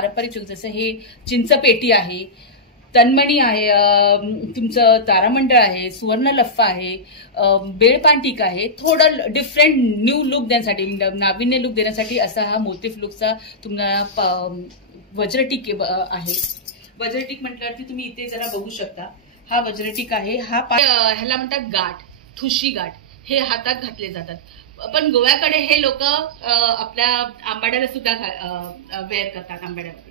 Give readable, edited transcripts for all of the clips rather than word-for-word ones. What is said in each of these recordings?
पारंपरिक जसं हे चिंचपेटी आहे, तन्मणी आहे, तुमचं तारामंडळ आहे, सुवर्ण लफ्फा आहे, बेळपांटिक आहे. थोडं डिफरंट न्यू लुक देण्यासाठी, नाविन्य लुक देण्यासाठी असा हा मोटिफ लुकचा तुम्हाला वज्रटीक आहे. वज्रटीक म्हटल्यावरती तुम्ही इथे जरा बघू शकता. हा वज्रटीक आहे. हा ह्याला म्हणतात गाठ, ठुशी गाठ. हे हातात घातले जातात. पण गोव्याकडे हे लोक आपल्या आंबाड्याला सुद्धा वेअर करतात. आंबाड्यामध्ये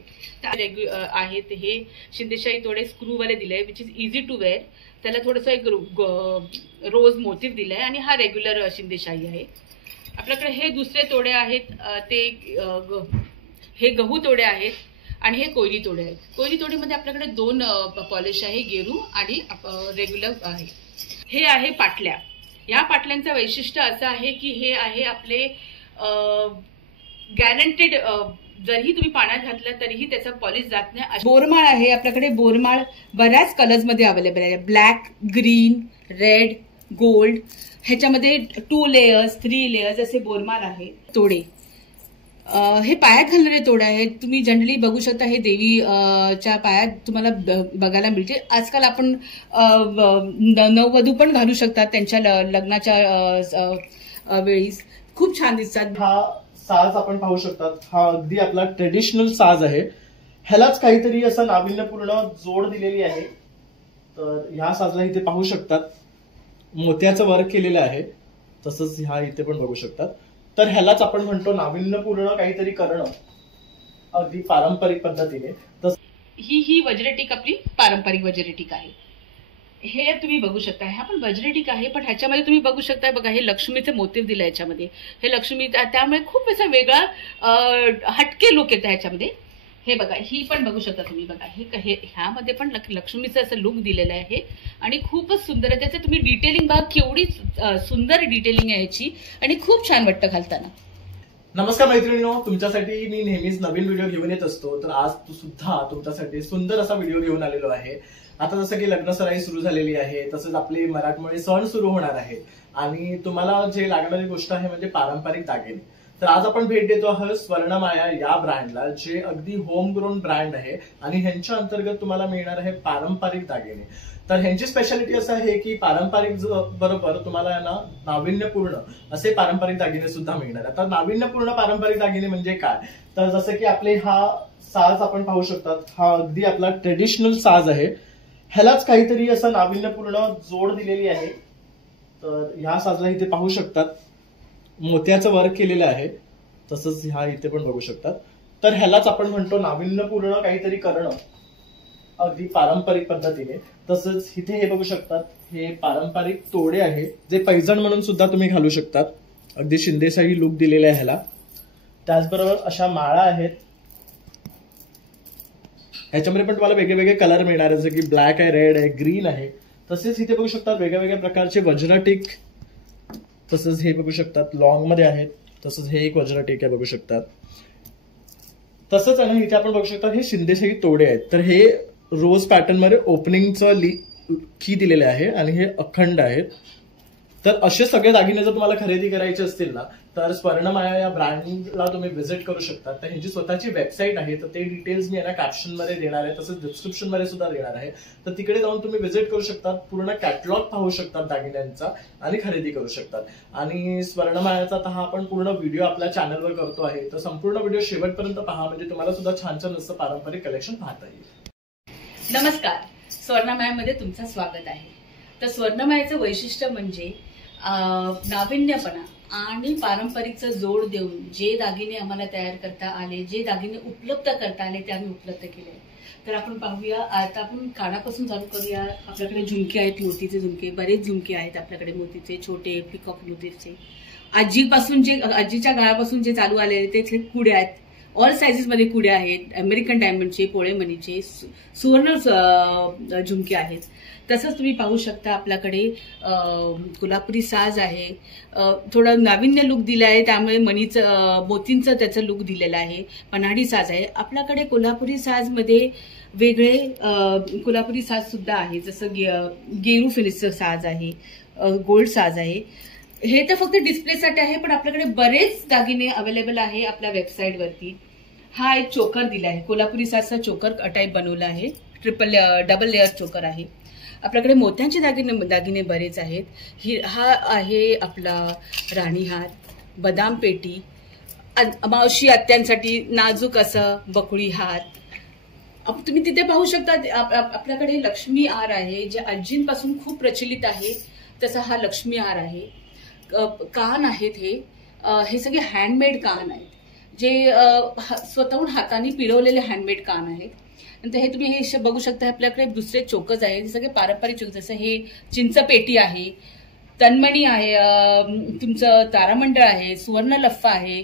आहेत हे शिंदेशाही थोडे स्क्रूवाले दिले, which is easy to wear. त्याला थोडंसं एक रोज मोटिव्ह दिलाय आणि हा रेग्युलर शिंदेशाही आहे. आपल्याकडे हे दुसरे तोडे आहेत, ते हे गहू तोडे आहेत आणि हे कोयरी तोडे आहेत. कोयरी तोडीमध्ये आपल्याकडे दोन पॉलिश आहे, गेरू आणि रेग्युलर आहे. हे आहे पाटल्या. या पाटल्यांचं वैशिष्ट्य असं आहे की हे आहे आपले गॅरंटेड, जरीही तुम्ही पाण्यात घातलं तरीही त्याचा पॉलिश जात नाही. बोरमाळ आहे आपल्याकडे. बोरमाळ बऱ्याच कलर्स मध्ये अवेलेबल आहे. Black, green, red, gold. ह्याच्यामध्ये 2 लेयर्स, 3 लेयर्स असे बोरमाळ आहे. तोडे हे पायात घालणारे तोडे आहेत. तुम्ही जनरली बघू शकता हे देवीच्या पायात तुम्हाला बघायला मिळते. आजकाल आपण नववधू पण घालू शकतात त्यांच्या लग्नाच्या वेळी. खूप छान दिसतात. हा साज आपण पाहू शकतात. हा अगदी आपला ट्रेडिशनल साज आहे. ह्यालाच काहीतरी असं नाविन्यपूर्ण जोड दिलेली आहे. तर ह्या साजला इथे पाहू शकतात मोत्याचं वर्क केलेलं आहे. तसंच ह्या इथे पण बघू शकतात. तर ह्यालाच आपण म्हणतो नाविन्यपूर्ण काहीतरी करणं अगदी पारंपरिक पद्धतीने. ही वज्रटीक आपली पारंपरिक वज्रटीक आहे. हे तुम्ही बघू शकता. हा पण वज्रटीक आहे, पण ह्याच्यामध्ये तुम्ही बघू शकता बघा हे लक्ष्मीचे मोटिव्ह दिलं याच्यामध्ये. हे लक्ष्मी, त्यामुळे खूप असा वेगळा हटके लुक येतं ह्याच्यामध्ये. हे बघा, ही पण बघू शकता तुम्ही. बघा हे ह्यामध्ये पण लक्ष्मीचं असं लुक दिलेलं आहे आणि खूपच सुंदर आहे. त्याचं तुम्ही डिटेलिंग बघा, केवढी सुंदर डिटेलिंग आहे याची आणि खूप छान वाटतं घालताना. नमस्कार मैत्रिणींनो, तुमच्यासाठी मी नेहमीच नवीन व्हिडिओ घेऊन येत असतो. तर आज सुद्धा तुमच्यासाठी सुंदर असा व्हिडिओ घेऊन आलेलो आहे. आता जसं की लग्नसराई सुरू झालेली आहे, तसंच आपले मराठमोळे सण सुरू होणार आहेत आणि तुम्हाला जे लागणारी गोष्ट आहे म्हणजे पारंपरिक दागिने. तर आज आपण भेट देतो आहोत स्वर्णमाया या ब्रँडला, जे अगदी होम ग्रोन ब्रँड आहे आणि ह्यांच्या अंतर्गत तुम्हाला मिळणार आहे पारंपरिक दागिने. तर ह्यांची स्पेशालिटी असं आहे की पारंपरिक बरोबर तुम्हाला ना नाविन्यपूर्ण असे पारंपरिक दागिने सुद्धा मिळणार. आता नाविन्यपूर्ण पारंपरिक दागिने म्हणजे काय, तर जसं की आपले हा साज आपण पाहू शकतात. हा अगदी आपला ट्रेडिशनल साज आहे. ह्यालाच काहीतरी असं नाविन्यपूर्ण जोड दिलेली आहे. तर ह्या साजला इथे पाहू शकतात मोत्याचं वर्क केलेलं आहे. तसंच ह्या इथे पण बघू शकतात. तर ह्यालाच आपण म्हणतो नाविन्यपूर्ण काहीतरी करणं अगदी पारंपरिक पद्धतीने. तसंच इथे हे बघू शकतात, हे पारंपरिक तोडे आहे जे पैजण म्हणून सुद्धा तुम्ही घालू शकतात. अगदी शिंदेशाही लुक दिलेला आहे ह्याला. त्याचबरोबर अशा माळा आहेत. ह्याच्यामध्ये पण तुम्हाला वेगळे वेगळे कलर मिळणार आहे, जसं की ब्लॅक आहे, रेड आहे, ग्रीन आहे. तसेच इथे बघू शकतात वेगळ्या वेगळ्या प्रकारचे वज्रटीक. तसंच हे बघू शकतात लॉंग मध्ये आहेत. तसंच हे एक वज्रटीक आहे बघू शकतात. तसंच आणि इथे आपण बघू शकता हे शिंदेशाही तोडे आहेत. तर हे रोज पॅटर्न मध्ये ओपनिंगचं की दिलेले आहे आणि हे अखंड आहेत. तर असे सगळे दागिने जर तुम्हाला खरेदी करायचे असतील ना, तर स्वर्णमाया या ब्रँडला तुम्ही व्हिजिट करू शकता. तर ह्यांची स्वतःची वेबसाईट आहे, तर ते डिटेल्स मी यांना कॅप्शन मध्ये देणार आहे, तसंच डिस्क्रिप्शन मध्ये सुद्धा देणार आहे. तर तिकडे जाऊन तुम्ही व्हिजिट करू शकता, पूर्ण कॅटलॉग पाहू शकतात दागिन्यांचा आणि खरेदी करू शकतात. आणि स्वर्णमायाचा आता हा आपण पूर्ण व्हिडिओ आपल्या चॅनलवर करतो आहे, तर संपूर्ण व्हिडिओ शेवटपर्यंत पहा, म्हणजे तुम्हाला सुद्धा छान छान असं पारंपरिक कलेक्शन पाहता येईल. नमस्कार, स्वर्णमायामध्ये तुमचं स्वागत आहे. तर स्वर्णमायाचं वैशिष्ट्य म्हणजे नाविन्यपणा आणि पारंपरिकचा जोड देऊन जे दागिने आम्हाला तयार करता आले, जे दागिने उपलब्ध करता आले ते आम्ही उपलब्ध केले. तर आपण पाहूया. आता आपण कानापासून चालू करूया. आपल्याकडे झुमके आहेत, मोतीचे झुमके. बरेच झुमके आहेत आपल्याकडे, मोतीचे, छोटे, पिकॉक मोतीचे. आजीच्या काळापासून जे चालू आलेले ते कुड्या आहेत. ऑल साइजेस मध्ये कुड्या आहेत. अमेरिकन डायमंडचे, पोळे मनीचे, सुवर्ण झुमके आहेत. तसंच तुम्ही पाहू शकता आपल्याकडे कोल्हापुरी साज आहे. थोडं नाविन्य लुक दिलं आहे, त्यामुळे मोतींचं त्याचं लुक दिलेलं आहे. पन्हाडी साज आहे आपल्याकडे. कोल्हापुरी साजमध्ये वेगळे कोल्हापुरी साज सुद्धा आहे, जसं गेरू फिनिशचं साज आहे, गोल्ड साज आहे. हे तर फक्त डिस्प्लेसाठी आहे, पण आपल्याकडे बरेच दागिने अवेलेबल आहे आपल्या वेबसाईटवरती. हा एक चोकर दिला आहे, कोल्हापुरी साजचा चोकर टाईप बनवला आहे, डबल लेअर चोकर आहे. आपल्याकडे मोत्यांचे दागिने बरेच आहेत. हा आहे आपला राणीहार, बदाम पेटी, मावशी आत्यांसाठी नाजूक असं बकुळी हार. तुम्ही तिथे पाहू शकता. आपल्याकडे लक्ष्मी हार आहे, जे आजींपासून खूप प्रचलित आहे. तसा हा लक्ष्मी हार आहे. कान आहेत, हे सगळे हँडमेड कान आहेत, जे स्वतःहून हाताने पिरवलेले हँडमेड कान आहेत. नंतर हे तुम्ही हे बघू शकता. आपल्याकडे दुसरे चोकस आहेत, हे सगळे पारंपरिक चोकस. जसं हे चिंचपेटी आहे, तन्मणी आहे, तुमचं तारामंडळ आहे, सुवर्ण लफ्फा आहे,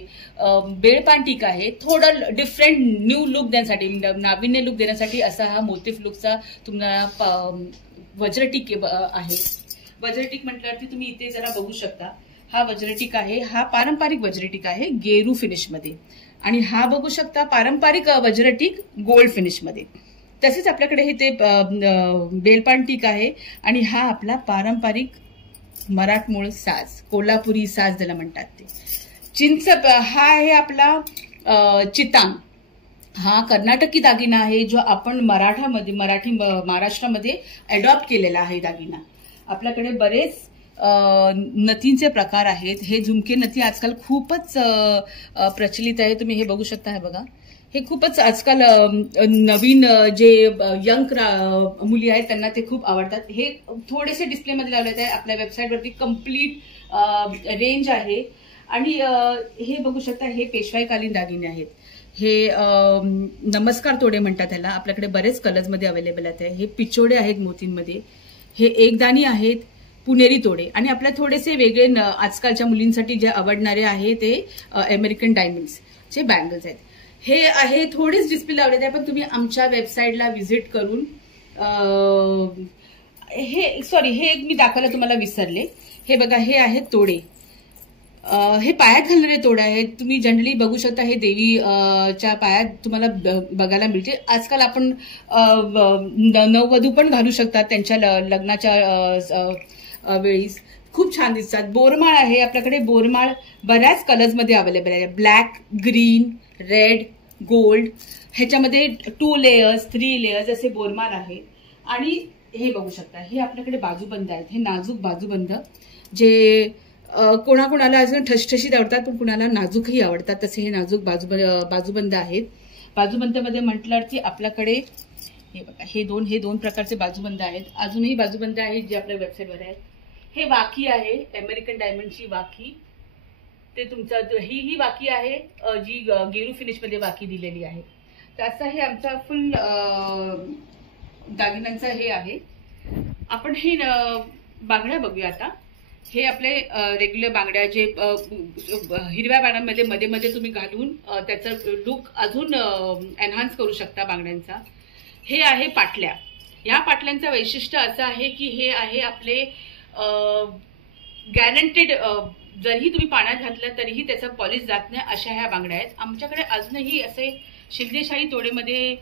बेळपांटिक आहे. थोडं डिफरंट न्यू लुक देण्यासाठी, नाविन्य लुक देण्यासाठी असा हा मोटिफ लुकचा तुम्हाला वज्रटीक आहे. वज्रटीक म्हटल्यावरती तुम्ही इथे जरा बघू शकता. हा वज्रटीक आहे, हा पारंपरिक वज्रटीक आहे गेरू फिनिशमध्ये. आणि हा बघू शकता पारंपरिक वज्रटीक गोल्ड फिनिशमध्ये. तसेच आपल्याकडे हे ते बेलपांटिक आहे. आणि हा आपला पारंपरिक मराठमोळ साज, कोल्हापुरी साज ज्याला म्हणतात ते. चिंच हा आहे आपला चितांग. हा कर्नाटकी दागिना आहे, जो आपण महाराष्ट्रामध्ये अडॉप्ट केलेला आहे दागिना. आपल्याकडे बरेच नथींचे प्रकार आहेत. हे झुमके नथी आजकाल खूपच प्रचलित आहे. तुम्ही हे बघू शकता. हे बघा, हे खूपच आजकाल नवीन जे यंग मुली आहेत त्यांना ते खूप आवडतात. हे थोडेसे डिस्प्लेमध्ये लावले आहे. आपल्या वेबसाईटवरती कम्प्लीट रेंज आहे. आणि हे बघू शकता, हे पेशवाईकालीन दागिने आहेत. हे नमस्कार तोडे म्हणतात त्याला. आपल्याकडे बरेच कलर्समध्ये अवेलेबल आहेत. हे पिचोडे आहेत मोतींमध्ये. हे एकदाणी आहेत, पुणेरी तोडे. आणि आपल्या थोडेसे वेगळे आजकालच्या मुलींसाठी जे आवडणारे आहे ते अमेरिकन डायमंड्सचे बँगल्स आहेत. हे आहे, थोडेच डिस्प्ले लावले आहे, पण तुम्ही आमच्या वेबसाईटला व्हिजिट करून हे एक मी दाखवायला तुम्हाला विसरले. हे बघा, हे आहेत तोडे. हे पायात घालणारे तोडे आहेत. तुम्ही जनरली बघू शकता, हे देवीच्या पायात तुम्हाला बघायला मिळते. आजकाल आपण नववधू पण घालू शकतात त्यांच्या लग्नाच्या वेळीस. खूप छान दिसतात. बोरमाळ आहे आपल्याकडे. बोरमाळ बऱ्याच कलर्समध्ये अवेलेबल आहे. Black, green, red, gold. ह्याच्यामध्ये 2 लेयर्स, 3 लेयर्स असे बोरमाळ आहेत. आणि हे बघू शकता, हे आपल्याकडे बाजूबंद आहेत. हे नाजूक बाजूबंद, जे कोणाकोणाला अजून ठसठशीत आवडतात, पण कुणाला नाजूकही आवडतात. तसे हे नाजूक बाजूबंद आहेत. बाजूबंदमध्ये म्हटल्यावरती आपल्याकडे हे बघा, हे दोन प्रकारचे बाजूबंद आहेत. अजूनही बाजूबंद आहेत जे आपल्या वेबसाईटवर आहेत. हे वाकी आहे, अमेरिकन डायमंडची वाकी. ते तुमचं ही वाकी आहे, जी गेरू फिनिशमध्ये वाकी दिलेली आहे. तर असं हे आमचा फुल दागिन्यांचा हे आहे. आपण हे बांगड्या बघूया आता. हे आपले रेग्युलर बांगड्या, जे हिरव्या बाणांमध्ये मध्ये मध्ये तुम्ही घालून त्याचा लुक अजून एनहान्स करू शकता बांगड्यांचा. हे आहे पाटल्या. या पाटल्यांचं वैशिष्ट्य असं आहे की हे आहे आपले गॅरंटेड. जरीही तुम्ही पाण्यात घातलं तरीही त्याचा पॉलिश जात नाही, अशा ह्या बांगड्या आहेत. आमच्याकडे अजूनही असे शिंदेशाही तोडेमध्ये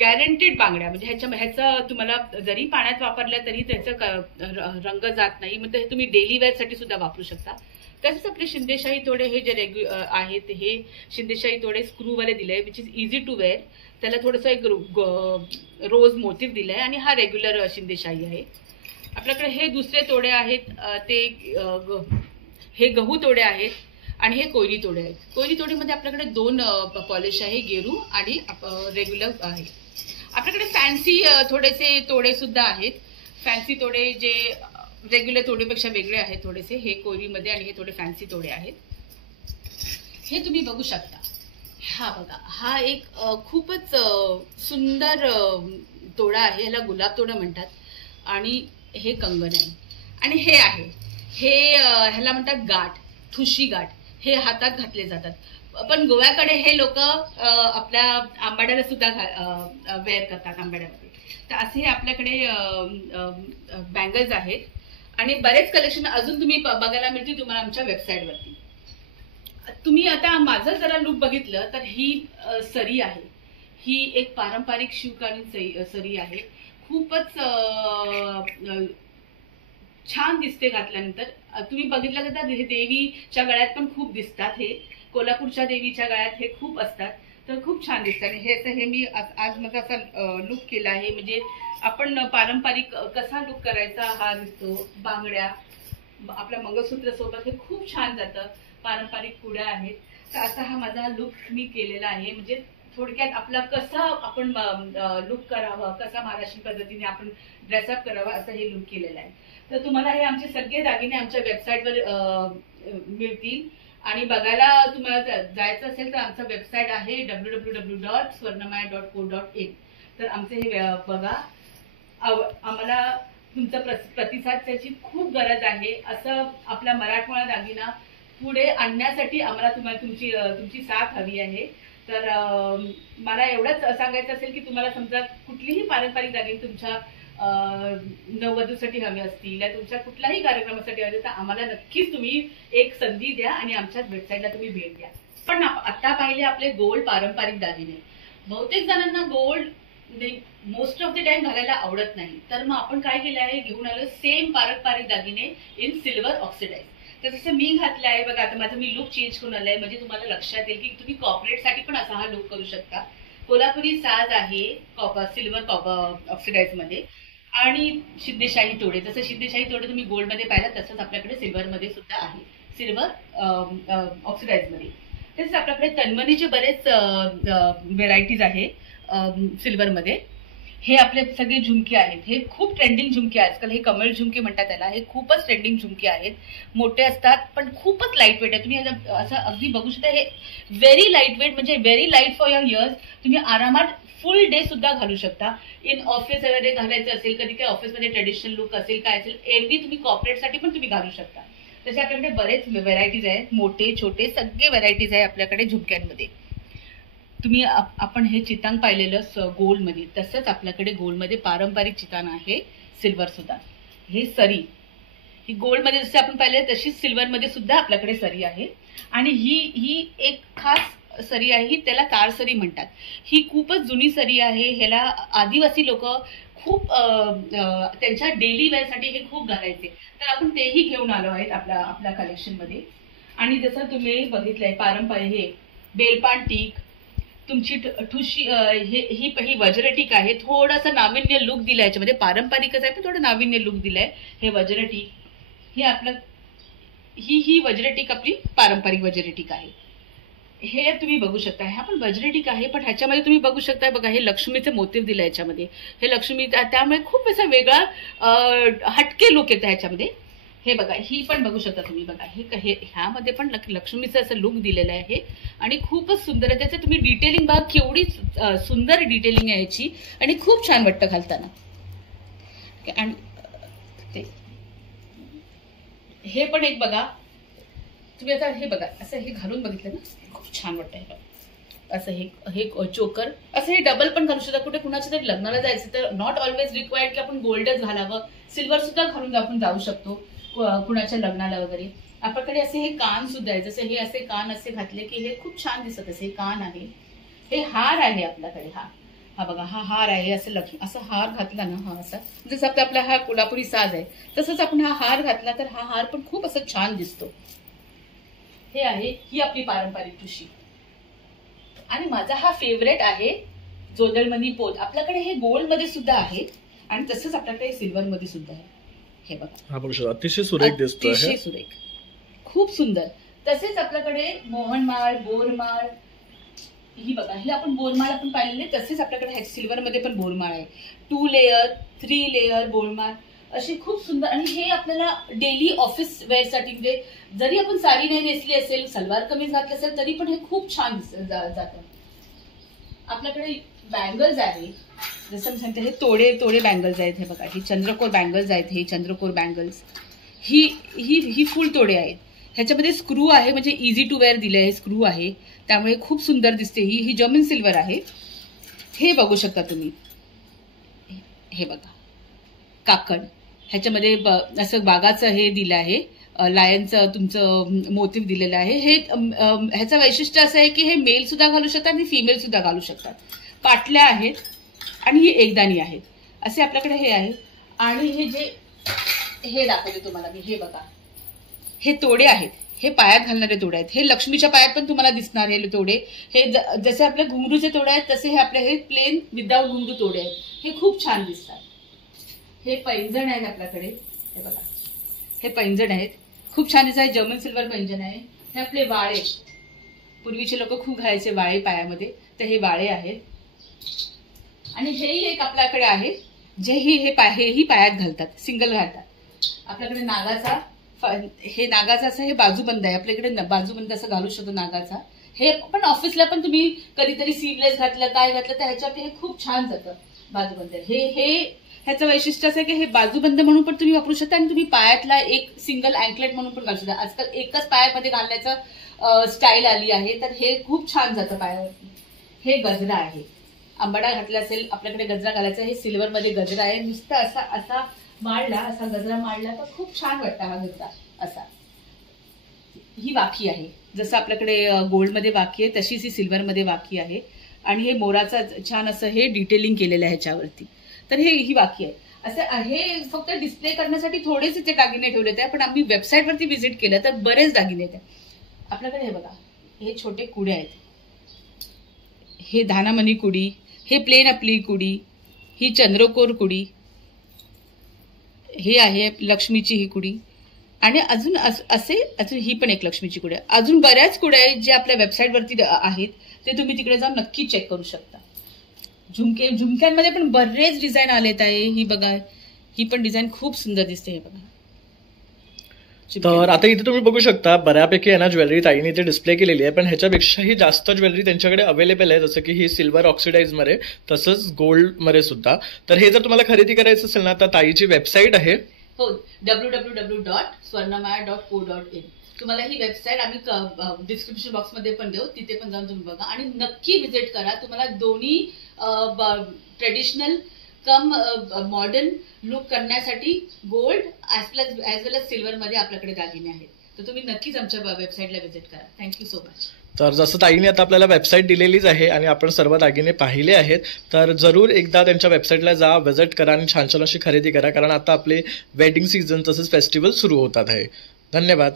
गॅरंटेड बांगड्या, म्हणजे ह्याचा तुम्हाला जरी पाण्यात वापरल्या तरी त्याचा रंग जात नाही. म्हणजे हे तुम्ही डेली वेअरसाठी सुद्धा वापरू शकता. तसेच आपले शिंदेशाही तोडे हे जे आहेत, हे शिंदेशाही तोडे स्क्रूवाले दिले, which is easy to wear. त्याला थोडंसं एक रोज मोटिव्ह दिलाय. आणि हा रेग्युलर शिंदेशाही आहे. आपल्याकडे हे दुसरे तोडे आहेत, ते हे गहू तोडे आहेत. आणि हे कोयरी तोडे आहेत. कोयरी तोडीमध्ये आपल्याकडे 2 पॉलिश आहे, गेरू आणि रेग्युलर आहे. आपल्याकडे फॅन्सी थोडेसे तोडे सुद्धा आहेत. फॅन्सी तोडे जे रेग्युलर तोडेपेक्षा वेगळे आहेत थोडेसे. हे कोयरीमध्ये आणि हे थोडे फॅन्सी तोडे आहेत. हे तुम्ही बघू शकता. हा बघा, हा एक खूपच सुंदर तोडा आहे. ह्याला गुलाब तोडा म्हणतात. आणि हे कंगन आहे. आणि हे आहे, हे ह्याला म्हणतात गाठ, ठुशी गाठ. हे हातात घातले जातात. पण गोव्याकडे हे लोक आपल्या आंबाड्याला सुद्धा वेअर करतात, आंबाड्यामध्ये. तर असे हे आपल्याकडे बँगल्स आहेत. आणि बरेच कलेक्शन अजून तुम्ही बघायला मिळतील तुम्हाला आमच्या वेबसाईटवरती. तुम्ही आता माझं जरा लुक बघितलं तर ही सरी आहे. ही एक पारंपरिक शिवकालीन सरी आहे. खूपच छान दिसते घातल्यानंतर. तुम्ही बघितलं तर हे देवीच्या गळ्यात पण खूप दिसतात. हे कोल्हापूरच्या देवीच्या गळ्यात हे खूप असतात, तर खूप छान दिसतं. आणि हे मी आज माझा असा लुक केला आहे, म्हणजे आपण पारंपरिक कसा लुक करायचा हा दिसतो. बांगड्या, आपल्या मंगळसूत्र सोबत हे खूप छान जातं. पारंपरिक पुड्या आहेत, तर असा हा माझा लुक मी केलेला आहे. म्हणजे थोडक्यात आपला कसा आपण लुक करावा, कसा महाराष्ट्रीयन पद्धतीने आपण ड्रेसअप करावा, असं हे लुक केलेलं आहे. तर तुम्हाला हे आमचे सगळे दागिने आमच्या वेबसाईटवर मिळतील. आणि बघायला तुम्हाला जायचं असेल तर आमचा वेबसाईट आहे www.swarnamaya.co.in. तर आमचे हे बघा. आम्हाला तुमचा प्रतिसाद त्याची खूप गरज आहे. असं आपला मराठमोळा दागिना पुढे आणण्यासाठी आम्हाला तुमची साथ हवी आहे. तर मला एवढंच सांगायचं असेल की तुम्हाला समजा कुठलीही पारंपरिक दागिने तुमच्या नववधूसाठी हवे असतील या तुमच्या कुठल्याही कार्यक्रमासाठी हवे, तर आम्हाला नक्कीच तुम्ही एक संधी द्या आणि आमच्याच वेबसाईटला तुम्ही भेट द्या. पण आता पाहिले आपले गोल्ड पारंपरिक दागिने, बहुतेक जणांना gold most of the time घालायला आवडत नाही. तर मग आपण काय केलं आहे, घेऊन आलो सेम पारंपरिक दागिने इन सिल्वर ऑक्सिडाइज. तर जसं मी घातलं आहे बघा, आता माझं मी लुक चेंज करून आलंय, म्हणजे तुम्हाला लक्षात येईल की तुम्ही कॉर्पोरेटसाठी पण असा हा लुक करू शकता. कोल्हापुरी साज आहे सिल्वर ऑक्सिडाइज मध्ये, आणि सिद्धेशाही तोडे. जसं सिद्धेशाही तोडे तुम्ही गोल्ड मध्ये पाहिला, तसंच आपल्याकडे सिल्वर मध्ये सुद्धा आहे, सिल्वर ऑक्सिडाइज मध्ये. तसेच आपल्याकडे तन्मणीचे बरेच व्हेरायटीज आहे सिल्वर मध्ये. हे आपले सगळे झुमके आहेत, हे खूप ट्रेंडिंग झुमके आजकाल, हे कमळ झुमके म्हणतात त्याला. हे खूपच ट्रेंडिंग झुमके आहेत, मोठे असतात पण खूपच लाईट वेट आहे. तुम्ही असं अगदी बघू शकता, हे व्हेरी लाईट वेट, म्हणजे very light for your ears. तुम्ही आरामात फुल डे सुद्धा घालू शकता. इन ऑफिस वगैरे घालायचं असेल, कधी काही ऑफिसमध्ये ट्रेडिशनल लुक असेल, काय असेल, एरवी तुम्ही कॉर्पोरेटसाठी पण तुम्ही घालू शकता. तसे आपल्याकडे बरेच व्हेरायटीज आहेत, मोठे छोटे सगळे व्हेरायटीज आहे आपल्याकडे झुमक्यांमध्ये. तुम्ही आपण हे चितांग पाहिलेलं गोल्डमध्ये, तसंच आपल्याकडे गोल्डमध्ये पारंपरिक चितांग आहे, सिल्वर सुद्धा. हे सरी, ही गोल्डमध्ये जसे आपण पाहिले तशीच सिल्वरमध्ये सुद्धा आपल्याकडे सरी आहे. आणि ही एक खास सरी आहे, ही त्याला तार सरी म्हणतात. ही खूपच जुनी सरी आहे. ह्याला आदिवासी लोक खूप त्यांच्या डेली वेअरसाठी हे खूप घालायचे, तर आपण तेही घेऊन आलो आहेत आपल्या कलेक्शनमध्ये. आणि जसं तुम्ही बघितलंय पारंपरिक हे बेलपांटीक, तुमची ठुशी, ही वज्रटीक आहे. थोडासा नाविन्य लुक दिलाय याच्यामध्ये, पारंपरिकच आहे पण थोडं नाविन्य लुक दिलाय. हे वज्रटीक, हे आपलं ही वज्रटीक आपली पारंपरिक वज्रटीक आहे. हे तुम्ही बघू शकता, हा पण वज्रटीक आहे, पण ह्याच्यामध्ये तुम्ही बघू शकता बघा, हे लक्ष्मीचे मोटिव्ह दिले याच्यामध्ये. हे लक्ष्मी, त्यामुळे खूप असा वेगळा हटके लुक येतं ह्याच्यामध्ये. हे बघा, ही पण बघू शकता तुम्ही बघा, हे ह्यामध्ये पण लक्ष्मीचं असं लुक दिलेलं आहे आणि खूपच सुंदर आहे. त्याचं तुम्ही डिटेलिंग बघा, केवढी सुंदर डिटेलिंग आहे याची, आणि खूप छान वाटतं घालताना. आणि हे पण एक बघा तुम्ही, आता हे बघा, असं हे घालून बघितलं ना, खूप छान वाटतं. हे असं हे चोकर, असं हे डबल पण घालू शकता. कुठे कुणाच्या तरी लग्नाला जायचं तर नॉट ऑलवेज रिक्वायर्ड की आपण गोल्डच घालावं, सिल्वर सुद्धा घालून आपण जाऊ शकतो कुणाच्या लग्नाला वगैरे. आपल्याकडे असे हे कान सुद्धा आहे, जसे हे असे कान असे घातले की हे खूप छान दिसत. असे कान आहे. हे हार आहे आपल्याकडे, हा बघा, हा हार आहे. असं हार घातला ना, हा असा जसं आपला हा कोल्हापुरी साज आहे तसंच आपण हा हार घातला तर हा हार पण खूप असं छान दिसतो. हे आहे, ही आपली पारंपरिक ठुशी. आणि माझा हा फेवरेट आहे जोदळमणी पोत. आपल्याकडे हे गोल्ड मध्ये सुद्धा आहे आणि तसंच आपल्याकडे सिल्वर मध्ये सुद्धा आहे. हे बघा, अतिशय सुरेख दिसतोय, अतिशय सुरेख, खूप सुंदर. तसेच आपल्याकडे मोहनमाळ, बोरमाळ, ही बघा, ही आपण बोरमाळ आपण पाहिलेली, तसेच आपल्याकडे सिल्वर मध्ये पण बोरमाळ आहे. 2 लेअर 3 लेअर बोरमाळ अशी खूप सुंदर. आणि हे आपल्याला डेली ऑफिस वेअर साठी, म्हणजे जरी आपण साडी नाही नेसली असेल, सलवार कमीज घातली असेल, तरी पण हे खूप छान जातं. आपल्याकडे बँगल्स आहे, जसं मी सांगते, हे तोडे बँगल्स आहेत. हे बघा, ही चंद्रकोर बँगल्स आहेत. हे चंद्रकोर बँगल्स ही फुल तोडे आहेत. ह्याच्यामध्ये स्क्रू आहे, म्हणजे इझी टू वेअर दिले आहे, स्क्रू आहे, त्यामुळे खूप सुंदर दिसते. ही जर्मन सिल्वर आहे. हे बघू शकता तुम्ही, हे बघा काकड, ह्याच्यामध्ये असं बागाचं हे दिलं आहे, लायनचं तुमचं मोटिव्ह दिलेलं आहे. हे ह्याचं वैशिष्ट्य असं आहे की हे मेल सुद्धा घालू शकतात आणि फिमेल सुद्धा घालू शकतात. पाटल्या आहेत आणि ही एकदाणी आहेत, असे आपल्याकडे हे आहे. आणि हे दाखवते तुम्हाला मी, हे बघा, हे तोडे आहेत, हे पायात घालणारे तोडे आहेत. हे लक्ष्मीच्या पायात पण तुम्हाला दिसणार हे तोडे. हे जसे आपले घुंगरूचे तोडे आहेत तसे हे आपले हे प्लेन विदाउट घुंगरू तोडे आहेत. हे खूप छान दिसतात. हे पैंजण आहेत आपल्याकडे, हे बघा हे पैंजण आहेत, खूप छान दिसत आहे. जर्मन सिल्वर पैंजण आहे. हे आपले वाळे, पूर्वीचे लोक खूप घालायचे वाळे पायामध्ये, तर हे वाळे आहेत. आणि हेही एक आपल्याकडे आहे जे हेही पायात घालतात, सिंगल घालतात. आपल्याकडे नागाचा, हे नागाचा असं हे बाजूबंद आहे आपल्याकडे, बाजूबंद असं घालू शकतो नागाचा. हे पण ऑफिसला पण तुम्ही कधीतरी सीवलेस घातलं काय घातलं तर ह्याच्यात हे खूप छान जातं बाजूबंद. ह्याचं वैशिष्ट्य असं आहे की हे बाजूबंद म्हणून पण तुम्ही वापरू शकता आणि तुम्ही पायातला एक सिंगल अँकलेट म्हणून पण घालू शकता. आजकाल एकच पायामध्ये घालण्याचं स्टाईल आली आहे, तर हे खूप छान जातं पायावरती. हे गजरा आहे, आंबाडा घातला असेल आपल्याकडे गजरा घालायचा. हे सिल्वरमध्ये गजरा आहे, नुसतं असा मांडला, असा गजरा मांडला तर खूप छान वाटतं हा गजरा असा. ही वाखी आहे, जसं आपल्याकडे गोल्डमध्ये वाखी आहे तशीच ही सिल्वरमध्ये वाखी आहे. आणि हे मोराचा छान असं हे डिटेलिंग केलेलं आहे ह्याच्यावरती. तर ही वाखी आहे. असं हे फक्त डिस्प्ले करण्यासाठी थोडेच इथे दागिने ठेवले होते, पण आम्ही वेबसाईटवरती व्हिजिट केलं तर बरेच दागिने आहेत आपल्याकडे. हे बघा हे छोटे कुडे आहेत, हे धानामणी कुडी, हे प्लेन आपली कुडी, ही चंद्रकोर कुडी, हे आहे लक्ष्मीची ही कुडी. आणि अजून ही पण एक लक्ष्मीची कुडी आहे. अजून बऱ्याच कुड्या आहेत जे आपल्या वेबसाईटवरती आहेत, ते तुम्ही तिकडे जाऊन नक्की चेक करू शकता. झुमक्यांमध्ये पण बरेच डिझाईन आलेत आहे. ही बघा, ही पण डिझाईन खूप सुंदर दिसते. हे बघा. तर आता इथे तुम्ही बघू शकता बऱ्यापैकी आहे ना ज्वेलरी ताईने इथे डिस्प्ले केलेली आहे, पण ह्याच्यापेक्षाही जास्त ज्वेलरी त्यांच्याकडे अवेलेबल आहे, जसं की ही सिल्वर ऑक्सिडाइज मध्ये, तसंच गोल्ड मध्ये सुद्धा. तर हे जर तुम्हाला खरेदी करायचं असेल ना तर ताईची वेबसाईट आहे हो www.swarnamaya.co.in. तुम्हाला ही वेबसाईट आम्ही डिस्क्रिप्शन बॉक्समध्ये पण देऊ, तिथे पण जाऊन तुम्ही बघा आणि नक्की व्हिजिट करा. तुम्हाला दोन्ही ट्रेडिशनल कम मॉडर्न लुक करण्यासाठी गोल्ड ॲज वेल एज सिल्वर मध्ये आपल्याकडे दागिने आहेत. तर तुम्ही नक्कीच आमच्या वेबसाईटला व्हिजिट करा. Thank you so much. तर जसं ताईने आता आपल्याला वेबसाईट दिलेलीच आहे आणि आपण सर्व दागिने पाहिले आहेत, तर जरूर एकदा त्यांच्या वेबसाईटला जा, व्हिजिट करा आणि छान छान अशी खरेदी करा, कारण आता आपले वेडिंग सीझन तसंच फेस्टिवल सुरू होतात आहे. धन्यवाद.